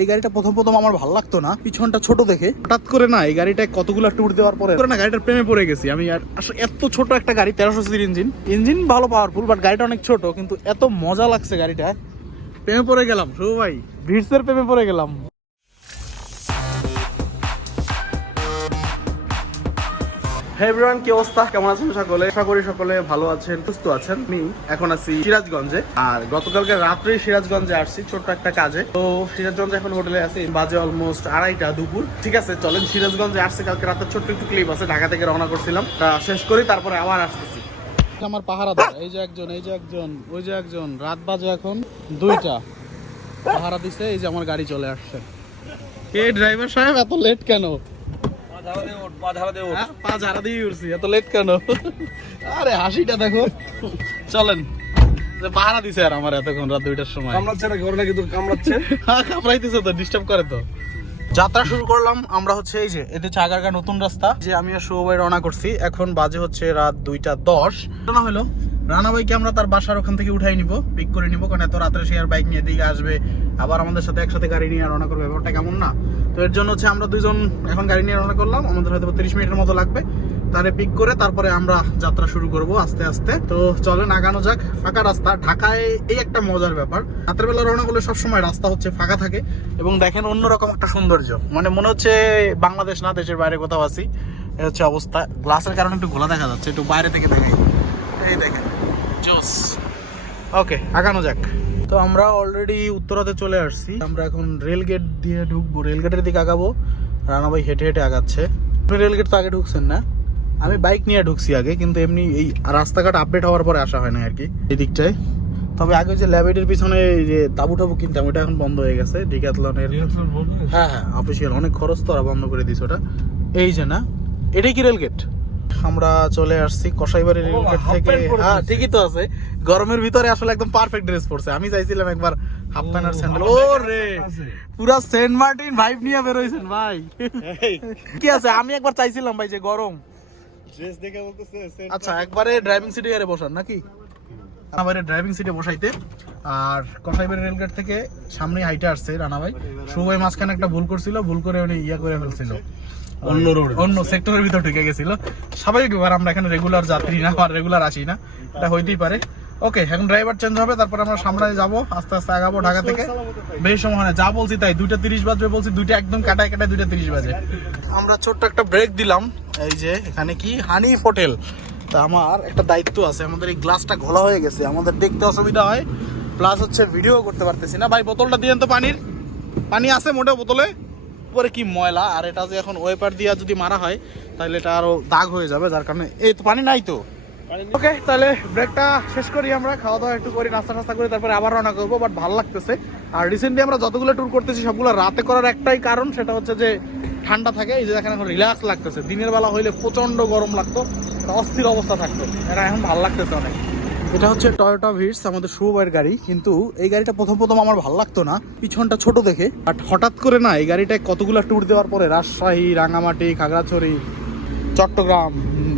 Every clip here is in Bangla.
এই গাড়িটা প্রথম প্রথম আমার ভালো লাগতো না। পিছনটা ছোট দেখে। হঠাৎ করে না, এই গাড়িটা কতগুলো ট্যুর দেওয়ার পরে না, গাড়িটার প্রেমে পড়ে গেছি। আমি আর আসলে এত ছোট একটা গাড়ি, তেরোশো সির ইঞ্জিন। ইঞ্জিন ভালো পাওয়ারফুল বাট গাড়িটা অনেক ছোট, কিন্তু এত মজা লাগছে গাড়িটা। প্রেমে পড়ে গেলাম শুভ ভাই ভিড়সের প্রেমে পড়ে গেলাম। কি অবস্থা? কেমন আছেন সকলে? আশা করি সকলে ভালো আছেন সুস্থ আছেন। আমি এখন আছি সিরাজগঞ্জে। আর গতকালকে রাত্রেই সিরাজগঞ্জে আসছি ছোট্ট একটা কাজে। তো সিরাজগঞ্জে এখন হোটেলে আছি বাজে অলমোস্ট আড়াইটা দুপুর। ঠিক আছে চলেন সিরাজগঞ্জে আসছে। কালকে রাতের ছোট্ট একটু ক্লিপ আছে ঢাকা থেকে রওনা করছিলাম। তা শেষ করি তারপরে আবার আসতেছি। আমার পাহারাদার এই যে একজন এই যে একজন ওই যে একজন। রাত বাজে এখন দুইটা। পাহারা দিছে এই যে আমার গাড়ি চলে আসছে। কে ড্রাইভার সাহেব? এত লেট কেন? পা ঝাড়া দিয়ে উঠছি এত লেট কেন? আরে হাসিটা দেখো। চলেন। দিছে আর আমার এতক্ষণ রাত দুইটার সময়। কামড়াচ্ছে না ঘরে নাকি তোর কামড়াচ্ছে। হ্যাঁ, কামড়াইতেছে তো ডিস্টার্ব করে তো। যাত্রা শুরু করলাম আমরা হচ্ছে এই যে এতে চাগারগা নতুন রাস্তা যে আমি আর শুভভাই রওনা করছি। এখন বাজে হচ্ছে রাত দুইটা দশ। না হলো রানা ভাইকে আমরা তার বাসার ওখান থেকে উঠাই নিব পিক করে নিব, কারণ এত রাত্রে সে আর বাইক নিয়ে দিকে আসবে, আবার আমাদের সাথে একসাথে গাড়ি নিয়ে রওনা করবে, ব্যাপারটা কেমন না? তো এর জন্য হচ্ছে আমরা দুইজন এখন গাড়ি নিয়ে রওনা করলাম, আমাদের হয়তো তিরিশ মিনিটের মতো লাগবে। তারে পিক করে তারপরে আমরা যাত্রা শুরু করব আস্তে আস্তে। তো চলেন, আগানো যাক, ফাঁকা রাস্তা। ঢাকায় এই একটা মজার ব্যাপার। রাতের বেলা রওনা করলে সবসময় রাস্তা হচ্ছে ফাঁকা থাকে এবং দেখেন অন্যরকম একটা সৌন্দর্য। মানে মনে হচ্ছে বাংলাদেশ না, দেশের বাইরে কোথাও আছি। হচ্ছে অবস্থা। গ্লাসের কারণে একটু ঘোলা দেখা যাচ্ছে, একটু বাইরে থেকে দেখাই। এই দেখেন। জোস ওকে আগানো যাক। তো আমরা অলরেডি উত্তরাতে চলে আসছি। আমরা এখন রেল গেট দিয়ে ঢুকবো। রেল গেটের দিকে আগাবো। রানা ভাই হেঁটে হেঁটে আগাচ্ছে। আপনি রেল গেট তো আগে ঢুকছেন না? আমি বাইক নিয়ে ঢুকছি আগে কিন্তু এমনি এই রাস্তাঘাট আপডেট হওয়ার পরে আসা হয় না আর কি। এই দিকটায়। তবে আগে যে ল্যাবেটের পিছনে এই যে তাবু টাবু কিনতাম ওটা এখন বন্ধ হয়ে গেছে। ডিক্যাথলনের হ্যাঁ হ্যাঁ অফিসিয়াল অনেক খরচ তো ওরা বন্ধ করে দিয়েছে ওটা। এই যে না এটাই কি রেল গেট আমরা চলে আসছি কসাইবাড়ি রেল গেট থেকে। হ্যাঁ ঠিকই তো আছে। গরমের ভিতরে আসলে একদম পারফেক্ট ড্রেস পরছে। আমি চাইছিলাম একবার হাফ প্যান্ট আর স্যান্ডেল ও রে পুরা সেন্ট মার্টিন ভাইব নিয়ে বেরোইছেন ভাই। কি আছে? আমি একবার চাইছিলাম ভাই যে গরম। ড্রেস দেখে বলতেছে আচ্ছা একবারে ড্রাইভিং সিটে আরে বসান নাকি? রানাবাইরে ড্রাইভিং সিটে বসাইতে। আর কসাইবাড়ি রেলগেট থেকে সামনে হাইটে আসছে রানা রানাবাই শুভাই মাঝখানে একটা ভুল করছিল ভুল করে উনি ইয়া করে ফেলছিল। অন্য রোড অন্য সেক্টরের ভিতর ঢুকে গেছিল। স্বাভাবিক ব্যাপার আমরা এখানে রেগুলার যাত্রী না আর রেগুলার আসি না। এটা হইতেই পারে। ওকে এখন ড্রাইভার চেঞ্জ হবে তারপর আমরা সামনে যাব আস্তে আস্তে আগাবো ঢাকা থেকে। বেশ সময় হয় যা বলছি তাই। দুইটা তিরিশ বাজবে বলছি দুইটা একদম কাটায় কাটায় দুইটা তিরিশ বাজে। আমরা ছোট্ট একটা ব্রেক দিলাম। এই যে এখানে কি? হানিফ হোটেল তা আমার একটা দায়িত্ব আছে আমাদের এই গ্লাসটা ঘোলা হয়ে গেছে। আমাদের দেখতে অসুবিধা হয়। প্লাস হচ্ছে ভিডিও করতে পারতেছি না। ভাই বোতলটা দিয়ে তো পানির। পানি আছে মোটেও বোতলে? উপরে কি ময়লা, আর এটা যে এখন ওয়েপার দিয়ে যদি মারা হয়, তাহলে এটা আরও দাগ হয়ে যাবে, যার কারণে এই তো পানি নাই তো। ওকে তাহলে ব্রেকটা শেষ করি আমরা, খাওয়া দাওয়া একটু করি, নাস্তা টাস্তা করি তারপরে আবার রওনা করব বাট ভালো লাগতেছে। আর রিসেন্টলি আমরা যতগুলো ট্যুর করতেছি, সবগুলো রাতে করার একটাই কারণ, সেটা হচ্ছে যে ঠান্ডা থাকে, এই যে দেখেন এখন রিল্যাক্স লাগতেছে। দিনের বেলা হইলে প্রচণ্ড গরম লাগতো অস্থির অবস্থা থাকতো। এটা এখন ভালো লাগতেছে অনেক। এটা হচ্ছে টয়োটা ভিটস আমাদের শুভের গাড়ি। কিন্তু এই গাড়িটা প্রথম প্রথম আমার ভালো লাগতো না। পিছনটা ছোট দেখে। বাট হঠাৎ করে না এই গাড়িটায় কতগুলো ট্যুর দেওয়ার পরে রাজশাহী রাঙামাটি খাগড়াছড়ি চট্টগ্রাম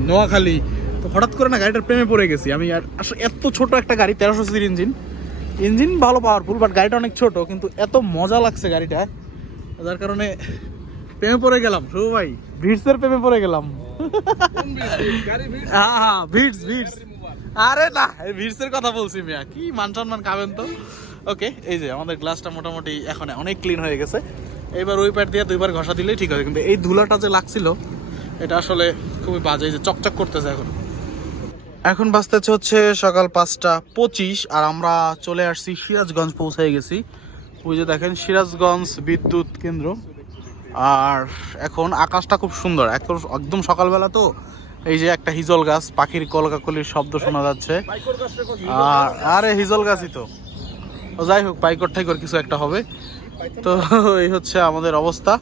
নোয়াখালী তো হঠাৎ করে না গাড়িটার প্রেমে পড়ে গেছি। আমি আর আসলে এত ছোট একটা গাড়ি তেরোশো সির ইঞ্জিন ইঞ্জিন ভালো পাওয়ারফুল বাট গাড়িটা অনেক ছোট কিন্তু এত মজা লাগছে গাড়িটা। যার কারণে প্রেমে পড়ে গেলাম। শুভ ভাই ভিটসের প্রেমে পড়ে গেলাম। হ্যাঁ হ্যাঁ ভিটস ভিটস আরে না, এই ভিটসের কথা বলছি মিয়া। কি মান সম্মান খাবেন তো? ওকে এই যে আমাদের গ্লাসটা মোটামুটি এখন অনেক ক্লিন হয়ে গেছে। এবার ওই প্যাড দিয়ে দুইবার ঘষা দিলেই ঠিক হবে। কিন্তু এই ধুলাটা যে লাগছিল, এটা আসলে খুবই বাজে যে চকচক করতেছে এখন। এখন বাজতেছে হচ্ছে সকাল পাঁচটা পঁচিশ, আর আমরা চলে আসছি সিরাজগঞ্জ পৌঁছে গেছি। ওই যে দেখেন, সিরাজগঞ্জ বিদ্যুৎ কেন্দ্র। আর এখন আকাশটা খুব সুন্দর। একদম সকালবেলা তো এই যে একটা হিজল গাছ, পাখির কলকাকলির শব্দ শোনা যাচ্ছে। আর, আরে, হিজল গাছই তো। যাই হোক পাইকর ঠাইকর কিছু একটা হবে। তো, এই হচ্ছে আমাদের অবস্থা।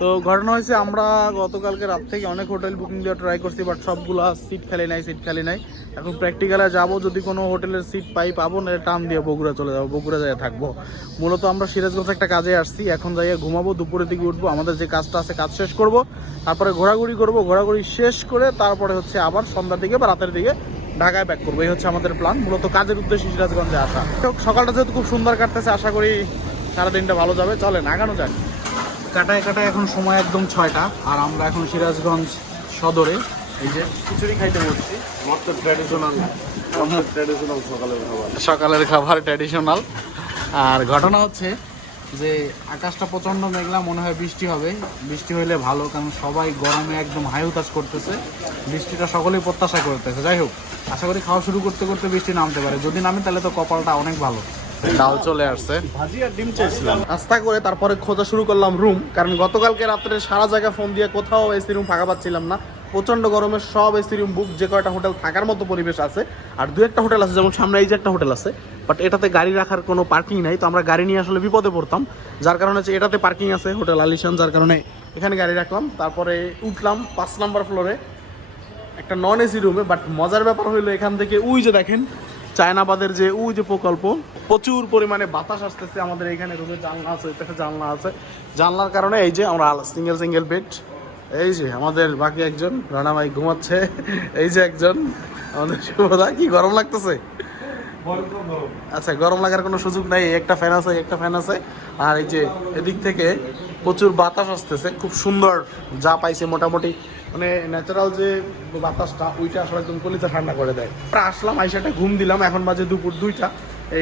তো ঘটনা হয়েছে, আমরা গতকালকে রাত থেকে অনেক হোটেল বুকিং দেওয়া ট্রাই করছি বাট সবগুলা সিট খালি নাই সিট খালি নাই। এখন প্র্যাকটিক্যালে যাব, যদি কোনো হোটেলের সিট পাই, পাবো না টান দিয়ে বগুড়া চলে যাব, বগুড়া যায় থাকব। মূলত আমরা সিরাজগঞ্জ একটা কাজে আসছি, এখন যাইয়া ঘুমাবো, দুপুরের দিকে উঠবো, আমাদের যে কাজটা আছে, কাজ শেষ করব, তারপরে ঘোরাঘুরি করব, ঘোরাঘুরি শেষ করে তারপরে হচ্ছে আবার সন্ধ্যার দিকে বা রাতের দিকে ঢাকায় ব্যাক করব। এই হচ্ছে আমাদের প্ল্যান মূলত কাজের উদ্দেশ্যে সিরাজগঞ্জে আসা। সকালটা যেহেতু খুব সুন্দর কাটতেছে, আশা করি সারাদিনটা ভালো যাবে। চলেন, আগানো যাক। কাটায় কাটায় এখন সময় একদম ছয়টা আর আমরা এখন সিরাজগঞ্জ সদরে। এই যে খিচুড়ি খাইতে বলছি আমার তো ট্র্যাডিশনাল ট্র্যাডিশনাল সকালে খাবার। সকালের খাবার ট্র্যাডিশনাল আর ঘটনা হচ্ছে যে আকাশটা প্রচণ্ড মেঘলা মনে হয় বৃষ্টি হবে। বৃষ্টি হইলে ভালো কারণ সবাই গরমে একদম হাই উতাস করতেছে। বৃষ্টিটা সকলেই প্রত্যাশা করতেছে। যাই হোক আশা করি খাওয়া শুরু করতে করতে বৃষ্টি নামতে পারে। যদি নামে তাহলে তো কপালটা অনেক ভালো। ডাল চলে আসছে। ভাজি আর ডিম চাইছিলাম। নাস্তা করে তারপরে খোঁজা শুরু করলাম রুম কারণ গতকালকে রাত্রে সারা জায়গা ফোন দিয়ে কোথাও এসি রুম ফাঁকা পাচ্ছিলাম না। প্রচণ্ড গরমে সব এসি রুম বুক যে কয়টা হোটেল থাকার মতো পরিবেশ আছে আর দু একটা হোটেল আছে যেমন সামনে এই যে একটা হোটেল আছে বাট এটাতে গাড়ি রাখার কোনো পার্কিং নাই তো আমরা গাড়ি নিয়ে আসলে বিপদে পড়তাম। যার কারণে হচ্ছে এটাতে পার্কিং আছে হোটেল আলিশান যার কারণে এখানে গাড়ি রাখলাম। তারপরে উঠলাম পাঁচ নাম্বার ফ্লোরে একটা নন এসি রুমে বাট মজার ব্যাপার হইল এখান থেকে উই যে দেখেন চায়নাবাদের যে উই যে প্রকল্প, প্রচুর পরিমাণে বাতাস আসতেছে আমাদের এখানে, রুমে জানলা আছে, ওই জানলা আছে। জানলার কারণে এই যে আমরা সিঙ্গেল সিঙ্গেল বেড এই যে আমাদের বাকি একজন, রানা ভাই ঘুমাচ্ছে, এই যে একজন, আমাদের শুভদা, কি গরম লাগতেছে? আচ্ছা গরম লাগার কোনো সুযোগ নাই একটা ফ্যান আছে একটা ফ্যান আছে। আর এই যে এদিক থেকে প্রচুর বাতাস আসতেছে, খুব সুন্দর যা পাইছে মোটামুটি। মানে ন্যাচারাল যে বাতাসটা, ওইটা আসলে একদম কলিতে ঠান্ডা করে দেয়। আসলাম আইসাটা ঘুম দিলাম, এখন বাজে দুপুর দুইটা।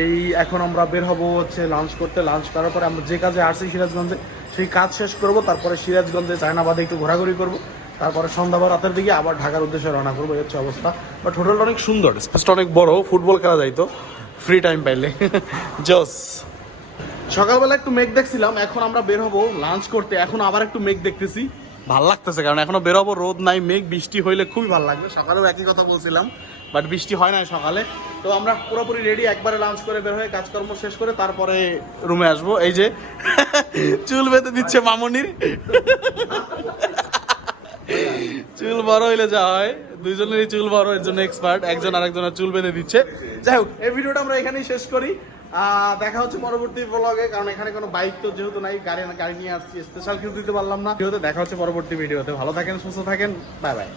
এই এখন আমরা বের হব হচ্ছে লাঞ্চ করতে। লাঞ্চ করার পরে আমরা যে কাজে আসছি সিরাজগঞ্জে, সেই কাজ শেষ করব, তারপরে সিরাজগঞ্জে চায়নাবাদে একটু ঘোরাঘুরি করব। তারপরে সন্ধ্যা বা রাতের দিকে আবার ঢাকার উদ্দেশ্যে রওনা করব হচ্ছে অবস্থা। বাট হোটেলটা অনেক সুন্দর স্পেসটা অনেক বড় ফুটবল খেলা যাইতো ফ্রি টাইম পাইলে। জোস। সকালবেলা একটু মেঘ দেখছিলাম, এখন আমরা বের হব লাঞ্চ করতে, এখন আবার একটু মেঘ দেখতেছি। ভালো লাগতেছে, কারণ এখনও বেরোবো, রোদ নাই, মেঘ, বৃষ্টি হইলে খুবই ভালো লাগবে। সকালেও একই কথা বলছিলাম বাট বৃষ্টি হয় না সকালে। তো আমরা পুরোপুরি রেডি একবারে লাঞ্চ করে বের হয়ে কাজকর্ম শেষ করে তারপরে রুমে আসব। এই যে, চুল বেঁধে দিচ্ছে মামনির। চুল বড় হইলে যা হয়, দুইজনেরই চুল বড়, এর জন্য এক্সপার্ট একজন আরেকজনের চুল বেঁধে দিচ্ছে। যাই হোক, এই ভিডিওটা আমরা এখানেই শেষ করি। দেখা হচ্ছে পরবর্তী ব্লগে কারণ এখানে কোনো বাইক তো যেহেতু নাই, গাড়ি গাড়ি নিয়ে আসছি স্পেশাল কিছু দিতে পারলাম না। যেহেতু দেখা হচ্ছে পরবর্তী ভিডিওতে ভালো থাকেন, সুস্থ থাকেন বাই বাই